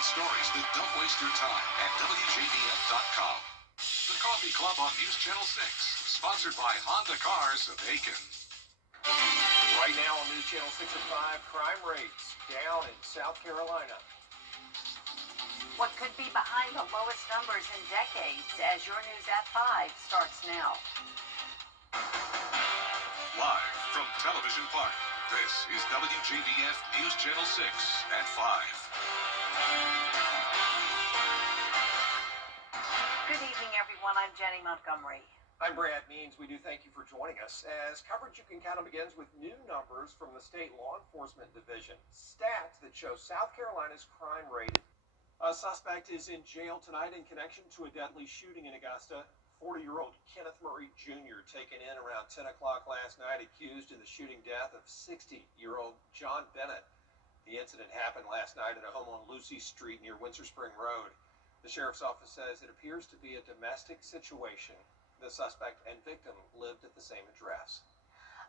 with stories that don't waste your time at WJBF.com. The Coffee Club on News Channel 6, sponsored by Honda Cars of Aiken. Right now on News Channel 6 at 5, crime rates down in South Carolina. What could be behind the lowest numbers in decades as your news at 5 starts now. Live from Television Park, this is WJBF News Channel 6 at 5. Good evening, everyone. I'm Jenny Montgomery. I'm Brad Means. We do thank you for joining us as coverage you can count on begins with new numbers from the state law enforcement division. Stats that show South Carolina's crime rate. A suspect is in jail tonight in connection to a deadly shooting in Augusta. 40-year-old Kenneth Murray Jr. taken in around 10 o'clock last night, accused in the shooting death of 60-year-old John Bennett. The incident happened last night at a home on Lucy Street near Windsor Spring Road. The sheriff's office says it appears to be a domestic situation. The suspect and victim lived at the same address.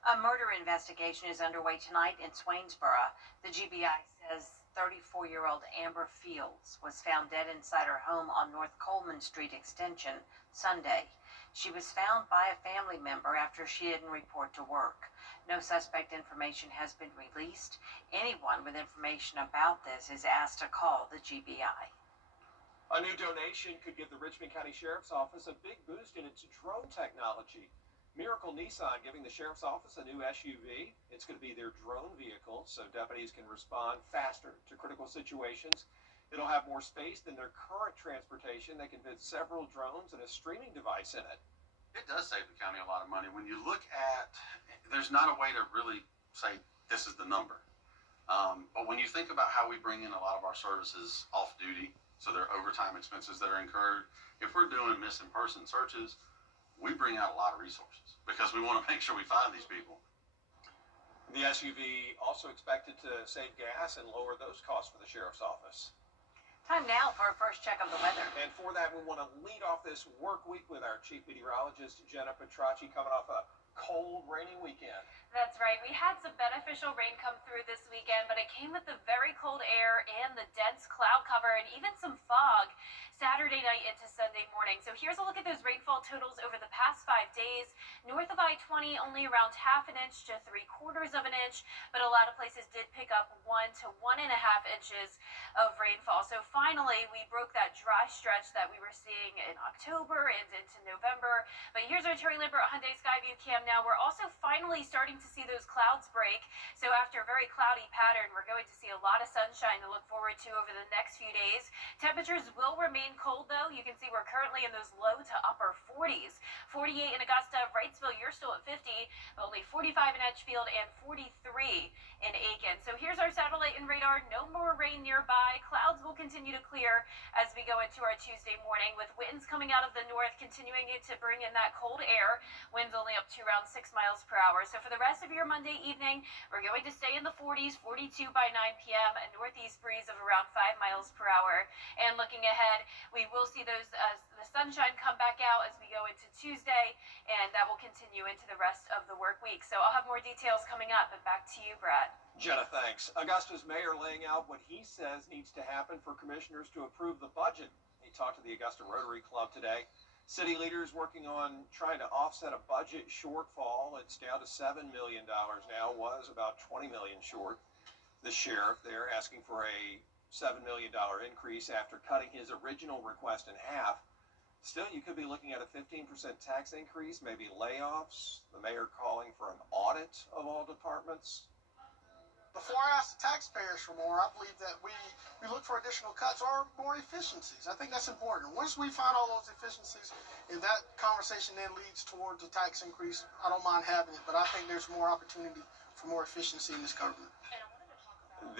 A murder investigation is underway tonight in Swainsboro. The GBI says 34-year-old Amber Fields was found dead inside her home on North Coleman Street Extension Sunday. She was found by a family member after she didn't report to work. No suspect information has been released. Anyone with information about this is asked to call the GBI. A new donation could give the Richmond County Sheriff's Office a big boost in its drone technology. Miracle Nissan giving the Sheriff's Office a new SUV. It's going to be their drone vehicle, so deputies can respond faster to critical situations. It'll have more space than their current transportation. They can fit several drones and a streaming device in it. It does save the county a lot of money. When you look at, there's not a way to really say this is the number. But when you think about how we bring in a lot of our services off duty, so there are overtime expenses that are incurred. If we're doing missing person searches, we bring out a lot of resources because we want to make sure we find these people. The SUV also expected to save gas and lower those costs for the sheriff's office. Time now for a first check of the weather. And for that, we want to lead off this work week with our chief meteorologist, Jenna Petracci, coming off a cold, rainy weekend. That's right. We had some beneficial rain come through this weekend, but it came with the very cold air and the dense cloud cover and even some fog Saturday night into Sunday morning. So here's a look at those rainfall totals over the past 5 days. North of I-20, only around ½ inch to 3/4 of an inch, but a lot of places did pick up 1 to 1.5 inches of rainfall. So finally, we broke that dry stretch that we were seeing in October and into November. But here's our Terry Lambert Hyundai Skyview cam now. We're also finally starting to see those clouds break. So after a very cloudy pattern, we're going to see a lot of sunshine to look forward to over the next few days. Temperatures will remain cold, though. You can see we're currently in those low to upper 40s. 48 in Augusta, Wrightsville, you're still at 50, but only 45 in Edgefield and 43 in Aiken. So here's our satellite and radar. No more rain nearby. Clouds will continue to clear as we go into our Tuesday morning with winds coming out of the north, continuing to bring in that cold air. Winds only up to around 6 miles per hour. So for the rest of your Monday evening, we're going to stay in the 40s, 42 by 9 p.m., a northeast breeze of around 5 miles per hour. And looking ahead, we will see the sunshine come back out as we go into Tuesday, and that will continue into the rest of the work week. So I'll have more details coming up, but back to you, Brad. Jenna, thanks. Augusta's mayor laying out what he says needs to happen for commissioners to approve the budget. He talked to the Augusta Rotary Club today. City leaders working on trying to offset a budget shortfall. It's down to $7 million now, was about $20 million short. The sheriff there asking for a $7 million increase after cutting his original request in half. Still, you could be looking at a 15% tax increase, maybe layoffs. The mayor calling for an audit of all departments. Before I ask the taxpayers for more, I believe that we look for additional cuts or more efficiencies. I think that's important. Once we find all those efficiencies, and that conversation then leads towards a tax increase, I don't mind having it, but I think there's more opportunity for more efficiency in this government.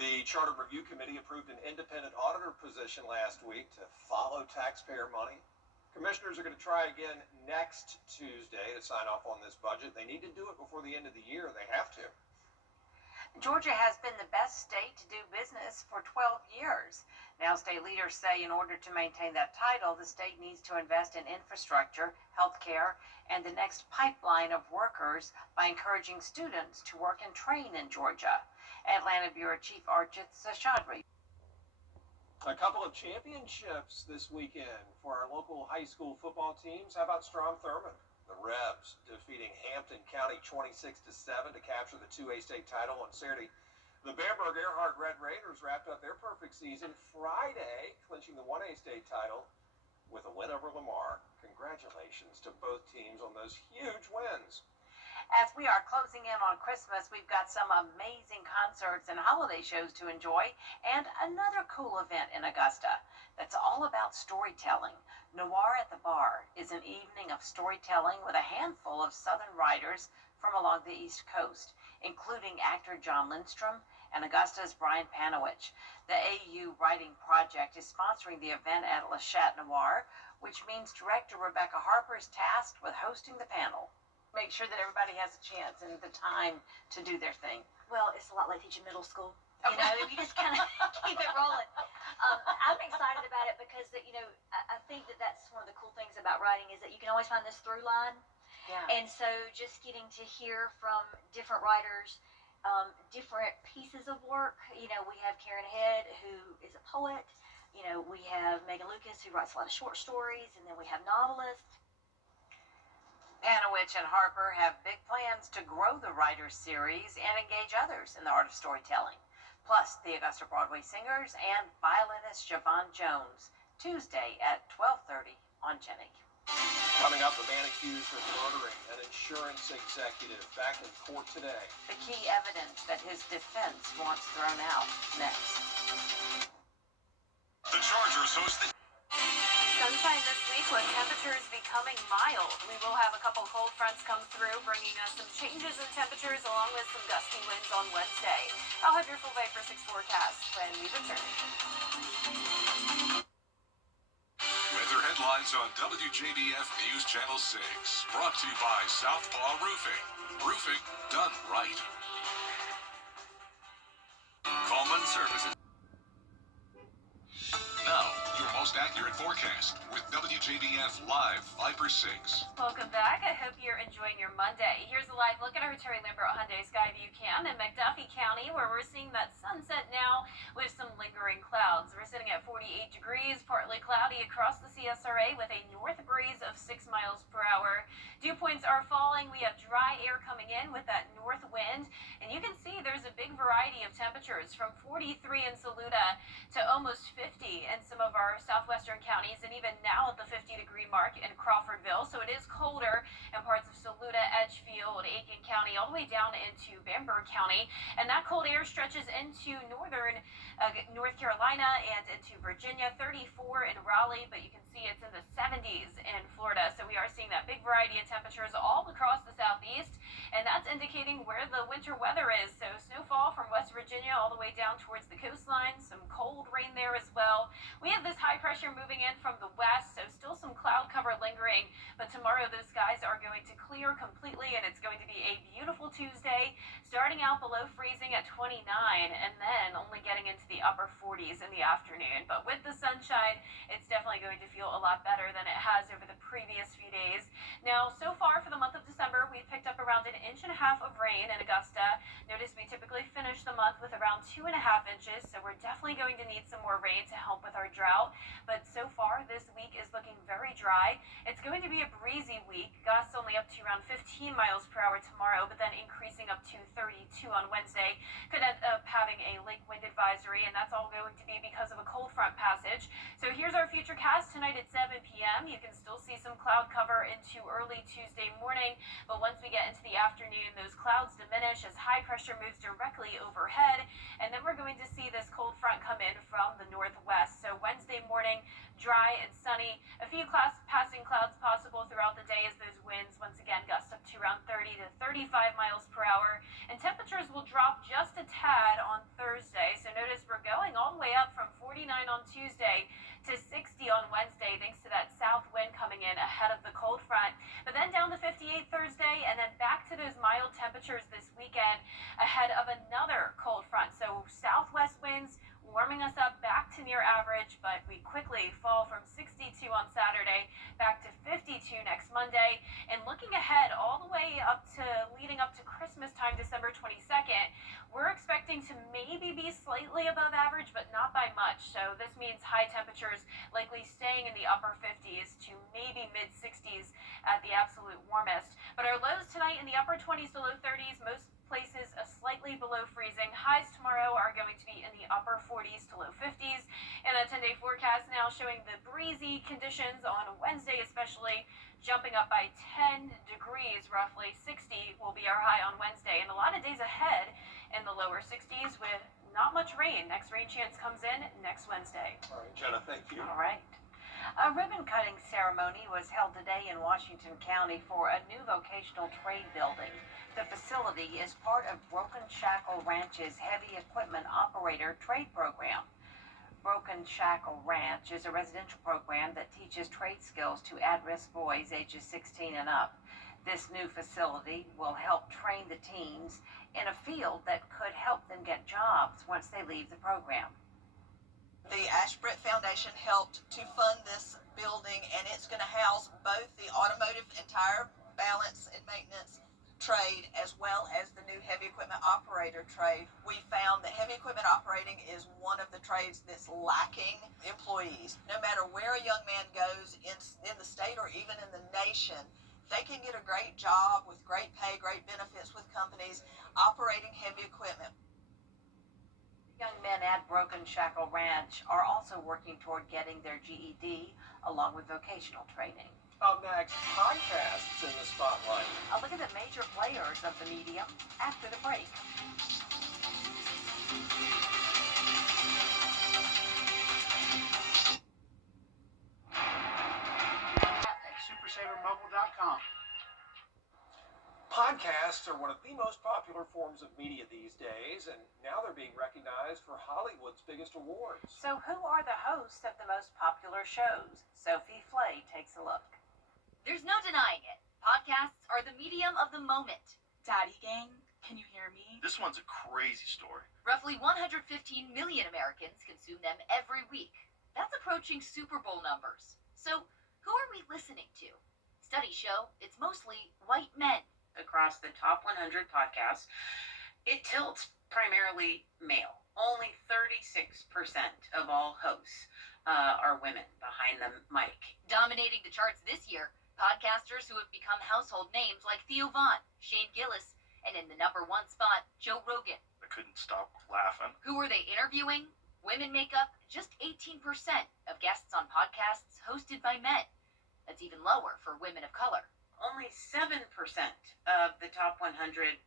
The Charter Review Committee approved an independent auditor position last week to follow taxpayer money. Commissioners are going to try again next Tuesday to sign off on this budget. They need to do it before the end of the year. They have to. Georgia has been the best state to do business for 12 years. Now, state leaders say in order to maintain that title, the state needs to invest in infrastructure, healthcare, and the next pipeline of workers by encouraging students to work and train in Georgia. Atlanta Bureau Chief Archit Seshadri. A couple of championships this weekend for our local high school football teams. How about Strom Thurmond? The Rebs defeating Hampton County 26-7 to capture the 2A state title on Saturday. The Bamberg Earhart Red Raiders wrapped up their perfect season Friday, clinching the 1A state title with a win over Lamar. Congratulations to both teams on those huge wins. As we are closing in on Christmas, we've got some amazing concerts and holiday shows to enjoy, and another cool event in Augusta that's all about storytelling. Noir at the Bar is an evening of storytelling with a handful of Southern writers from along the East Coast, including actor John Lindstrom and Augusta's Brian Panowich. The AU Writing Project is sponsoring the event at Le Chat Noir, which means director Rebecca Harper is tasked with hosting the panel. Make sure that everybody has a chance and the time to do their thing. Well, it's a lot like teaching middle school. You know, you just kind of keep it rolling. I'm excited about it because, I think that that's one of the cool things about writing is that you can always find this through line. Yeah. And so just getting to hear from different writers, different pieces of work. We have Karen Head, who is a poet. We have Megan Lucas, who writes a lot of short stories. And then we have novelists. Panowich and Harper have big plans to grow the Writers Series and engage others in the art of storytelling. Plus, the Augusta Broadway Singers and violinist Javon Jones, Tuesday at 12:30 on Jenny. Coming up, the man accused of murdering an insurance executive back in court today. The key evidence that his defense wants thrown out next. The Chargers host the Sunshine this week with temperatures becoming mild. We will have a couple cold fronts come through, bringing us some changes in temperatures along with some gusty winds on Wednesday. I'll have your full Viper 6 forecast when we return. weather headlines on WJBF News Channel 6. Brought to you by Southpaw Roofing. Roofing done right. Coleman Services. Now, your most accurate forecast with WJBF Live Viper 6. Welcome back. I hope you're enjoying your Monday. Here's a live look at our Terry Lambert Hyundai Skyview Cam in McDuffie County, where we're seeing that sunset now with some lingering clouds. We're sitting at 48 degrees, partly cloudy across the CSRA with a north breeze of 6 miles per hour. Dew points are falling. We have dry air coming in with that north wind, and you can see there's a big variety of temperatures from 43 in Saluda to almost 50 in some of our southwestern counties, and even now at the 50-degree mark in Crawfordville. So it is colder in parts of Saluda, Edgefield, Aiken County, all the way down into Bamberg County. And that cold air stretches into northern North Carolina and into Virginia, 34 in Raleigh, but you can see it's in the 70s in Florida. So we are seeing that big variety of temperatures all across the southeast, and that's indicating where the winter weather is. So snowfall from West Virginia all the way down towards the coastline, some cold rain there as well. We have this high pressure moving in from the west, so still some cloud cover lingering, but tomorrow those skies are going to clear completely, and it's going to be a beautiful Tuesday, starting out below freezing at 29 and then only getting into the upper 40s in the afternoon. But with the sunshine, it's definitely going to feel a lot better than it has over the previous few days. Now, so far for the month of December, we've picked up around 1.5 inches of rain in Augusta. Notice we typically finish the month with around 2.5 inches, so we're definitely going to need some more rain to help with our drought. But so far, this week is looking very dry. It's going to be a breezy week. Gusts only up to around 15 miles per hour tomorrow, but then increasing up to 32 on Wednesday. Could end up having a lake wind advisory, and that's all going to be because of a cold front passage. So here's our future cast tonight at 7 p.m. You can still see some cloud cover into early Tuesday morning, but once we get into the afternoon, those clouds diminish as high pressure moves directly overhead, and then we're going to see this cold front come in from the northwest. So Wednesday morning, dry and sunny. A few passing clouds possible throughout the day as those winds once again gust up to around 30 to 35 miles per hour, and temperatures will drop just a tad on Thursday. So notice we're going all the way up from 49 on Tuesday to 60 on Wednesday, thanks to that south wind coming in ahead of the cold front. But then down to 58 Thursday, and then back to those mild temperatures this weekend ahead of another cold front. So southwest winds warming us up back to near average, but we quickly fall from 62 on Saturday back to 52 next Monday. And looking ahead all the way up to leading up to Christmas time, December 22nd, we're expecting to maybe be slightly above average, but not by much. So this means high temperatures likely staying in the upper 50s to maybe mid 60s at the absolute warmest. But our lows tonight in the upper 20s to low 30s, most places slightly below freezing. Highs tomorrow are going to be in the upper 40s to low 50s. And a 10-day forecast now showing the breezy conditions on Wednesday, especially jumping up by 10 degrees, roughly 60 will be our high on Wednesday. And a lot of days ahead in the lower 60s with not much rain. Next rain chance comes in next Wednesday. All right, Jenna, thank you. All right. A ribbon cutting ceremony was held today in Washington County for a new vocational trade building. The facility is part of Broken Shackle Ranch's Heavy Equipment Operator Trade Program. Broken Shackle Ranch is a residential program that teaches trade skills to at-risk boys ages 16 and up. This new facility will help train the teens in a field that could help them get jobs once they leave the program. The Ashbrit Foundation helped to fund this building, and it's going to house both the automotive and tire balance and maintenance trade as well as the new heavy equipment operator trade. We found that heavy equipment operating is one of the trades that's lacking employees. No matter where a young man goes in the state or even in the nation, they can get a great job with great pay, great benefits with companies operating heavy equipment. Young men at Broken Shackle Ranch are also working toward getting their GED along with vocational training. Up next, podcasts in the spotlight. A look at the major players of the medium after the break. At supersavermobile.com. Podcasts are one of the most popular forms of media these days, and now they're being recognized for Hollywood's biggest awards. So who are the hosts of the most popular shows? Sophie Flay takes a look. There's no denying it. Podcasts are the medium of the moment. Daddy Gang, can you hear me? This one's a crazy story. Roughly 115 million Americans consume them every week. That's approaching Super Bowl numbers. So, who are we listening to? Studies show it's mostly white men. Across the top 100 podcasts, it tilts primarily male. Only 36% of all hosts are women behind the mic. Dominating the charts this year, podcasters who have become household names like Theo Vaughn, Shane Gillis, and in the #1 spot, Joe Rogan. I couldn't stop laughing. Who are they interviewing? Women make up just 18% of guests on podcasts hosted by men. That's even lower for women of color. Only 7% of the top 100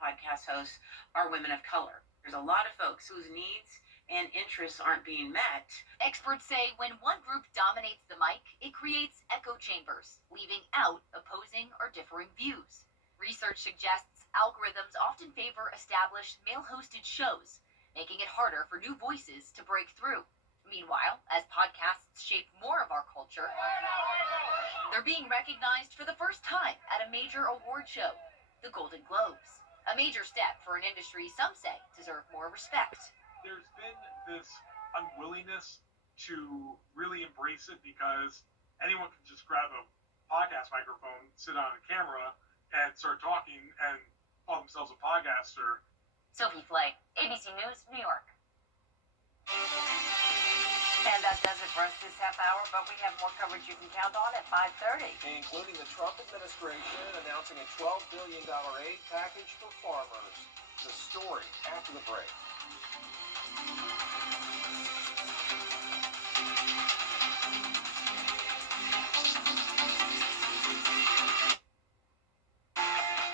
podcast hosts are women of color. There's a lot of folks whose needs and interests aren't being met. Experts say when one group dominates the mic, it creates echo chambers, leaving out opposing or differing views. Research suggests algorithms often favor established male-hosted shows, making it harder for new voices to break through. Meanwhile, as podcasts shape more of our culture, they're being recognized for the first time at a major award show, the Golden Globes. A major step for an industry some say deserve more respect. There's been this unwillingness to really embrace it because anyone can just grab a podcast microphone, sit on a camera, and start talking and call themselves a podcaster. Sophie Flay, ABC News, New York. And that does it for us this half hour, but we have more coverage you can count on at 5:30. Including the Trump administration announcing a $12 billion aid package for farmers. The story after the break.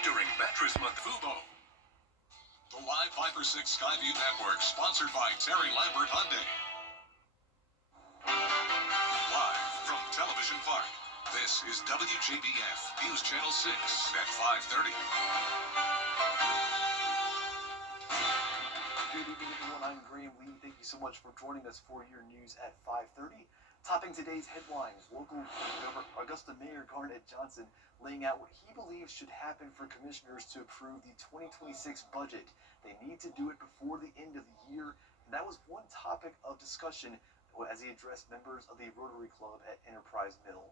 During Mattress Month, Fubo. The live 5 for 6 Skyview Network, sponsored by Terry Lambert Hyundai. Live from Television Park, this is WJBF News Channel 6 at 5:30. Good evening, everyone. I'm Graham Lee. Thank you so much for joining us for your news at 5:30. Topping today's headlines, local Augusta Mayor Garnett Johnson laying out what he believes should happen for commissioners to approve the 2026 budget. They need to do it before the end of the year. And that was one topic of discussion as he addressed members of the Rotary Club at Enterprise Mill.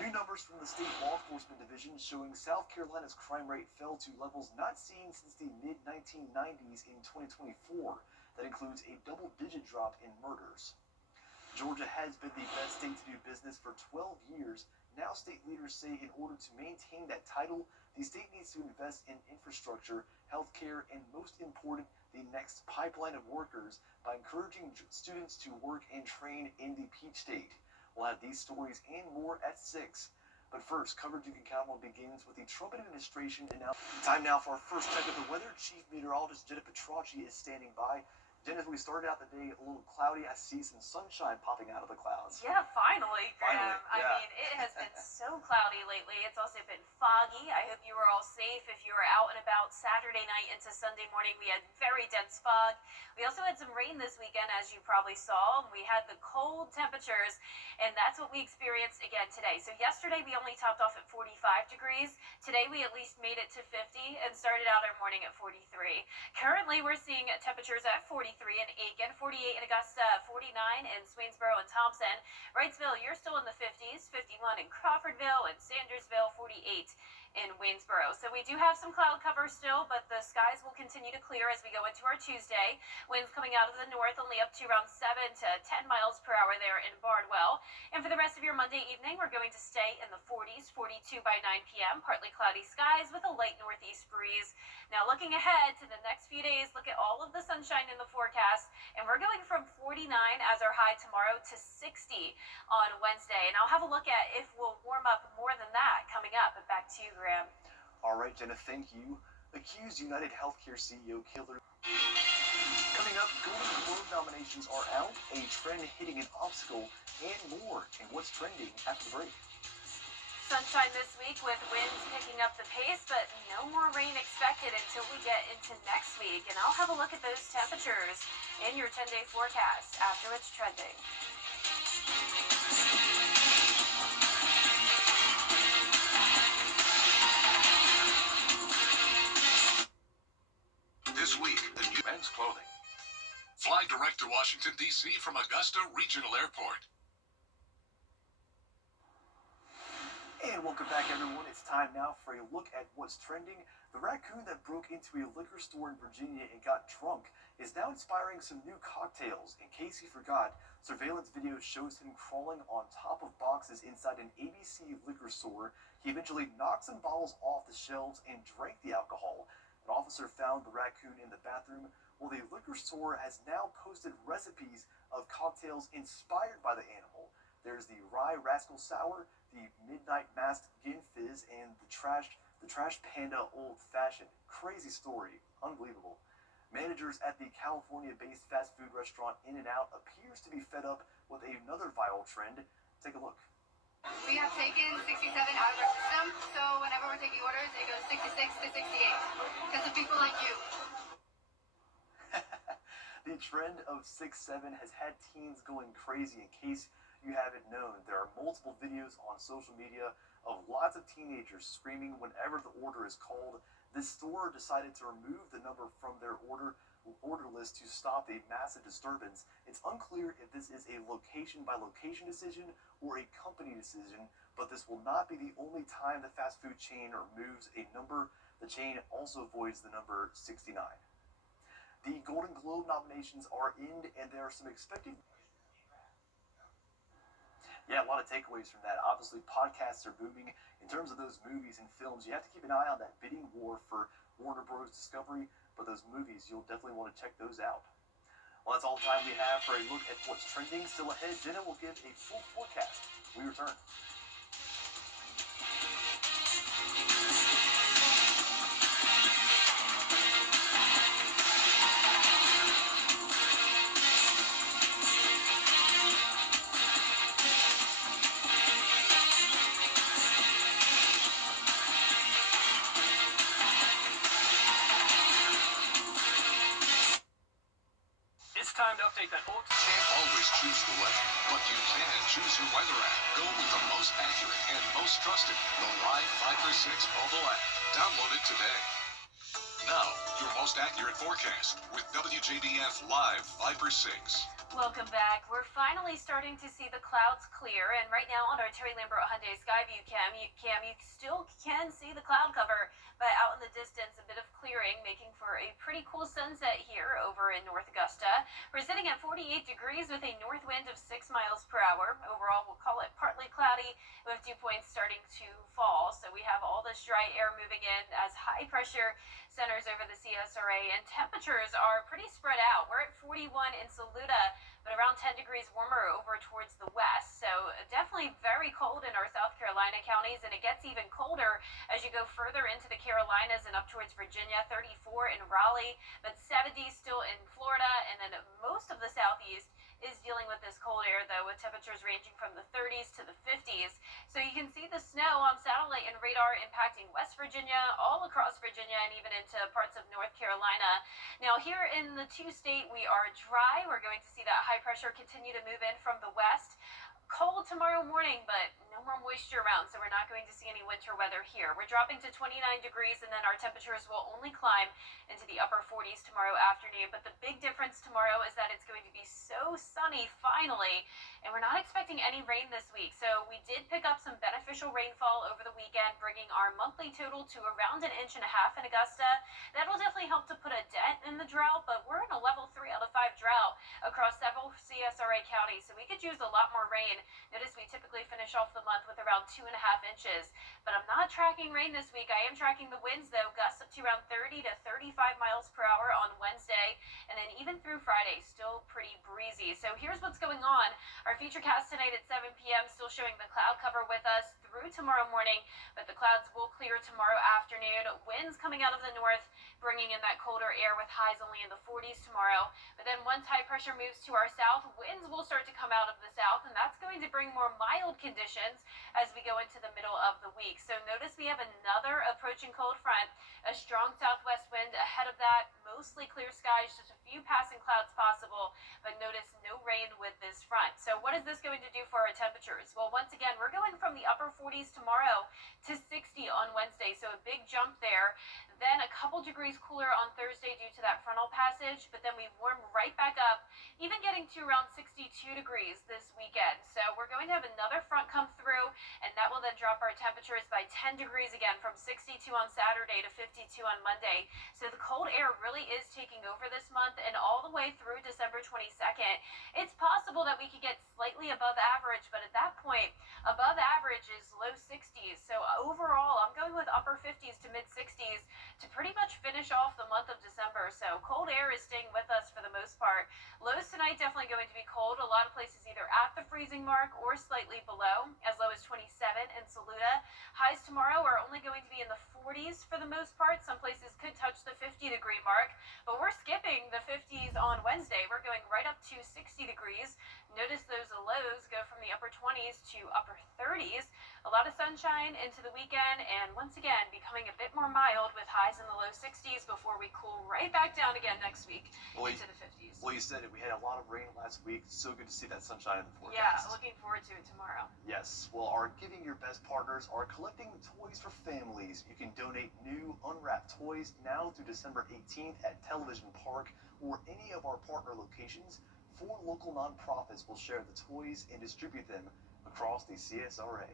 New numbers from the state law enforcement division showing South Carolina's crime rate fell to levels not seen since the mid-1990s in 2024. That includes a double-digit drop in murders. Georgia has been the best state to do business for 12 years. Now state leaders say in order to maintain that title, the state needs to invest in infrastructure, healthcare, and most important, the next pipeline of workers by encouraging students to work and train in the Peach State. We'll have these stories and more at 6. But first, coverage you can count on begins with the Trump administration announcement. Time now for our first check of the weather. Chief Meteorologist Jenna Petracci is standing by. Jenna, we started out the day a little cloudy. I see some sunshine popping out of the clouds. Yeah, finally, Graham. Finally, yeah. I mean, it has been so cloudy lately. It's also been foggy. I hope you were all safe if you were out and about Saturday night into Sunday morning. We had very dense fog. We also had some rain this weekend, as you probably saw. We had the cold temperatures, and that's what we experienced again today. So yesterday we only topped off at 45 degrees. Today we at least made it to 50 and started out our morning at 43. Currently we're seeing temperatures at 43 in Aiken, 48 in Augusta, 49 in Swainsboro and Thompson. Wrightsville, you're still in the 50s, 51 in Crawfordville and Sandersville, 48 in Waynesboro. So we do have some cloud cover still, but the skies will continue to clear as we go into our Tuesday. Winds coming out of the north only up to around 7 to 10 miles per hour there in Bardwell. And for the rest of your Monday evening, we're going to stay in the 40s, 42 by 9 p.m., partly cloudy skies with a light northeast breeze. Now looking ahead to the next few days, look at all of the sunshine in the forecast, and we're going from 49 as our high tomorrow to 60 on Wednesday. And I'll have a look at if we'll warm up more than that coming up. But back to you, Graham. All right, Jenna, thank you. Accused United Healthcare CEO killer. Coming up, Golden Globe nominations are out, a trend hitting an obstacle, and more. And what's trending after the break? Sunshine this week with winds picking up the pace, but no more rain expected until we get into next week. And I'll have a look at those temperatures in your 10-day forecast after it's trending. This week, the new men's clothing. Fly direct to Washington, D.C. from Augusta Regional Airport. And welcome back, everyone. It's time now for a look at what's trending. The raccoon that broke into a liquor store in Virginia and got drunk is now inspiring some new cocktails. In case you forgot, surveillance video shows him crawling on top of boxes inside an ABC liquor store. He eventually knocked some bottles off the shelves and drank the alcohol. An officer found the raccoon in the bathroom. Well, the liquor store has now posted recipes of cocktails inspired by the animal. There's the Rye Rascal Sour, the Midnight Masked Gin Fizz, and the Trash Panda Old Fashioned. Crazy story. Unbelievable. Managers at the California-based fast food restaurant In-N-Out appears to be fed up with another viral trend. Take a look. We have taken 67 out of our system, so whenever we're taking orders, it goes 66 to 68. Because of people like you. The trend of 6-7 has had teens going crazy. In case you haven't known, there are multiple videos on social media of lots of teenagers screaming whenever the order is called. This store decided to remove the number from their order list to stop a massive disturbance. It's unclear if this is a location-by-location decision or a company decision, but this will not be the only time the fast food chain removes a number. The chain also avoids the number 69. The Golden Globe nominations are in, and there are some expected... Yeah, a lot of takeaways from that. Obviously, podcasts are booming. In terms of those movies and films, you have to keep an eye on that bidding war for Warner Bros. Discovery, but those movies, you'll definitely want to check those out. Well, that's all the time we have for a look at what's trending. Still ahead, Jenna will give a full forecast. We return. It's time to update that old... Can't always choose the weather, but you can choose your weather app. Go with the most accurate and most trusted, the Live 536 mobile app. Download it today. Now, Your most accurate forecast with WJBF Live Viper 6. Welcome back. We're finally starting to see the clouds clear, and right now on our Terry Lambert Hyundai Skyview cam, you still can see the cloud cover, but out in the distance, a bit of clearing, making for a pretty cool sunset here over in North Augusta. We're sitting at 48 degrees with a north wind of 6 miles per hour. Overall, we'll call it partly cloudy with dew points starting to fall. So we have all this dry air moving in as high pressure centers over the CSRA, and temperatures are pretty spread out. We're at 41 in Saluda, but around 10 degrees warmer over towards the west. So definitely very cold in our South Carolina counties, and it gets even colder as you go further into the Carolinas and up towards Virginia. 34 in Raleigh, but 70 still in Florida, and then most of the southeast is dealing with this cold air, though, with temperatures ranging from the 30s to the 50s. So you can see the snow on satellite and radar impacting West Virginia, all across Virginia, and even into parts of North Carolina. Now, here in the two-state, we are dry. We're going to see that high pressure continue to move in from the west. Cold tomorrow morning, but no more moisture around, so we're not going to see any winter weather here. We're dropping to 29 degrees, and then our temperatures will only climb into the upper 40s tomorrow afternoon. But the big difference tomorrow is that it's going to be so sunny finally, and we're not expecting any rain this week. So we did pick up some beneficial rainfall over the weekend, bringing our monthly total to around 1.5 inches in Augusta. That'll definitely help to put a dent in the drought, but we're in a level 3 out of 5 drought across several CSRA counties, so we could use a lot more rain. Notice we typically finish off the month with around 2.5 inches, but I'm not tracking rain this week. I am tracking the winds, though, gusts up to around 30 to 35 miles per hour on Wednesday, and then even through Friday, still pretty breezy. So here's what's going on. Our futurecast tonight at 7 p.m. still showing the cloud cover with us through tomorrow morning, but the clouds will clear tomorrow afternoon. Winds coming out of the north, bringing in that colder air with highs only in the 40s tomorrow. But then once high pressure moves to our south, winds will start to come out of the south, and that's going to bring more mild conditions as we go into the middle of the week. So notice we have another approaching cold front, a strong southwest wind ahead of that, mostly clear skies, just a few passing clouds possible, but notice no rain with this front. So what is this going to do for our temperatures? Well, once again, we're going from the upper 40s tomorrow to 60 on Wednesday, so a big jump there. Then a couple degrees cooler on Thursday due to that frontal passage, but then we warm right back up, even getting to around 62 degrees this weekend. So we're going to have another front come through, and that will then drop our temperatures by 10 degrees again, from 62 on Saturday to 52 on Monday. So the cold air really is taking over this month and all the way through December 22nd. It's possible that we could get slightly above average, but at that point, above average is low 60s. So overall, I'm going with upper 50s to mid 60s to pretty much finish off the month of December. So cold air is staying with us for the most part. Lows tonight definitely going to be cold. A lot of places either at the freezing mark or slightly below, as low as 27 in Saluda. Highs tomorrow are only going to be in the 40s for the most part. Some places could touch the 50-degree mark, but we're skipping the 50s on Wednesday. We're going right up to 60 degrees. Notice those lows go from the upper 20s to upper 30s. A lot of sunshine into the weekend, and once again, becoming a bit more mild with highs in the low 60s before we cool right back down again next week into the 50s. Well, you said it. We had a lot of rain last week. So good to see that sunshine in the forecast. Yeah, looking forward to it tomorrow. Yes. Well, our Giving Your Best partners are collecting toys for families. You can donate new unwrapped toys now through December 18th at Television Park or any of our partner locations. 4 local nonprofits will share the toys and distribute them across the CSRA.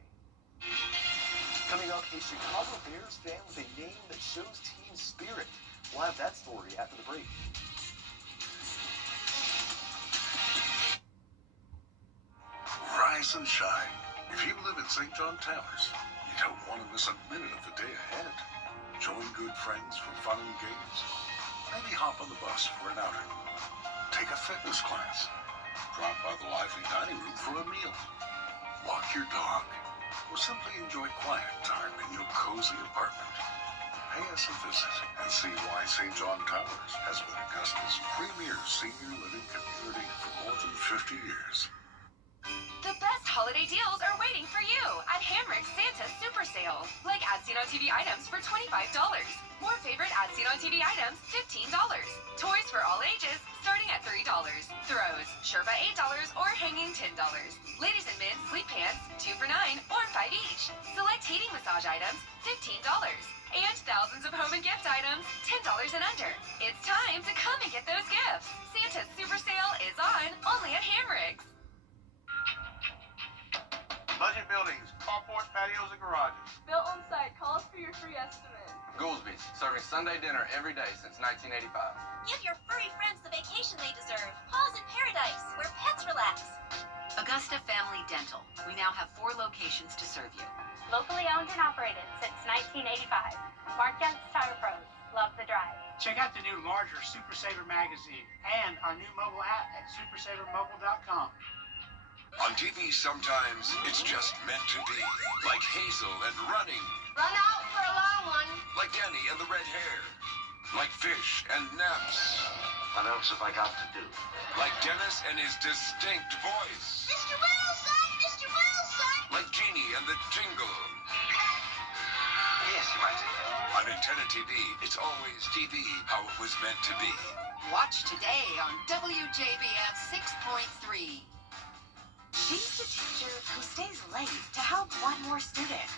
Coming up, a Chicago Bears fan with a name that shows team spirit. We'll have that story after the break. Rise and shine. If you live in St. John Towers, you don't want to miss a minute of the day ahead. Join good friends for fun and games. Maybe hop on the bus for an outing. Take a fitness class. Drop by the lively dining room for a meal. Walk your dog. Or simply enjoy quiet time in your cozy apartment. Pay us a visit and see why St. John Towers has been Augusta's premier senior living community for more than 50 years. The best holiday deals are waiting for you at Hamrick's Santa's Super Sale. Like As Seen on TV items for $25. More favorite As Seen on TV items, $15. Toys for all ages, starting at $3. Throws, Sherpa $8 or hanging $10. Ladies and men's sleep pants, 2 for $9 or 5 each. Select heating massage items, $15. And thousands of home and gift items, $10 and under. It's time to come and get those gifts. Santa's Super Sale is on, only at Hamrick's. Budget buildings, carports, patios, and garages. Built on site. Call us for your free estimate. Goolsby's, serving Sunday dinner every day since 1985. Give your furry friends the vacation they deserve. Paws in Paradise, where pets relax. Augusta Family Dental. We now have 4 locations to serve you. Locally owned and operated since 1985. Mark Young's Tire Pros. Love the drive. Check out the new larger Super Saver magazine and our new mobile app at supersavermobile.com. On TV, sometimes it's just meant to be. Like Hazel and running. Run out for a long one. Like Danny and the red hair. Like Fish and Naps. What else have I got to do? Like Dennis and his distinct voice. Mr. Wilson! Mr. Wilson! Like Genie and the jingle. Yes, you might say that. On Antenna TV, it's always TV how it was meant to be. Watch today on WJBF 6.3. She's the teacher who stays late to help one more student.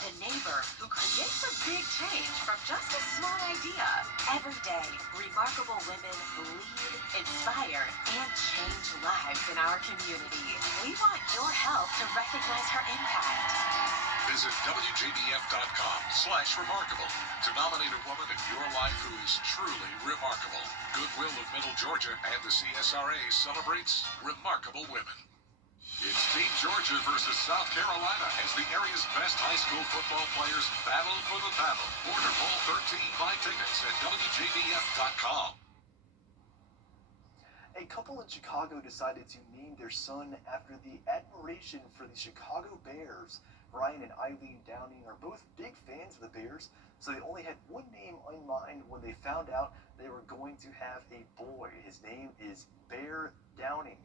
The neighbor who creates a big change from just a small idea. Every day, remarkable women lead, inspire, and change lives in our community. We want your help to recognize her impact. Visit WJBF.com/remarkable to nominate a woman in your life who is truly remarkable. Goodwill of Middle Georgia and the CSRA celebrates remarkable women. It's Team Georgia versus South Carolina as the area's best high school football players battle for the battle. Order Bowl 13. Buy tickets at WJBF.com. A couple in Chicago decided to name their son after the admiration for the Chicago Bears. Ryan and Eileen Downing are both big fans of the Bears, so they only had one name in mind when they found out they were going to have a boy. His name is Bear Downing.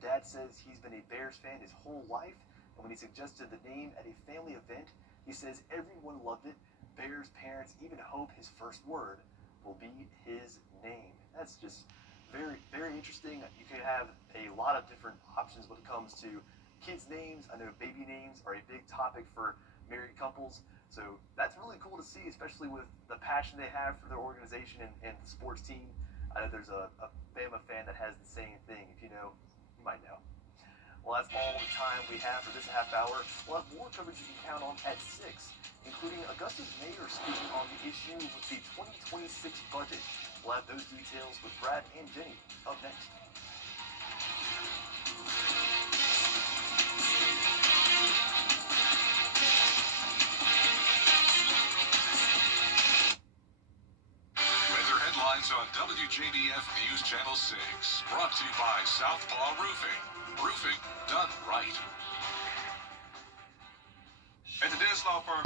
The dad says he's been a Bears fan his whole life, and when he suggested the name at a family event, he says everyone loved it. Bears parents even hope his first word will be his name. That's just very, very interesting. You can have a lot of different options when it comes to kids' names. I know baby names are a big topic for married couples, so that's really cool to see, especially with the passion they have for their organization and the sports team. I know there's a Bama fan that has the same thing. If you know, you might know. Well, that's all the time we have for this half hour. We'll have more coverage you can count on at 6, including Augusta's mayor speaking on the issue with the 2026 budget. We'll have those details with Brad and Jenny up next. Weather headlines on WJBF News Channel 6. Brought to you by Southpaw Roofing. Roofing done right. At the Dennis Law Firm,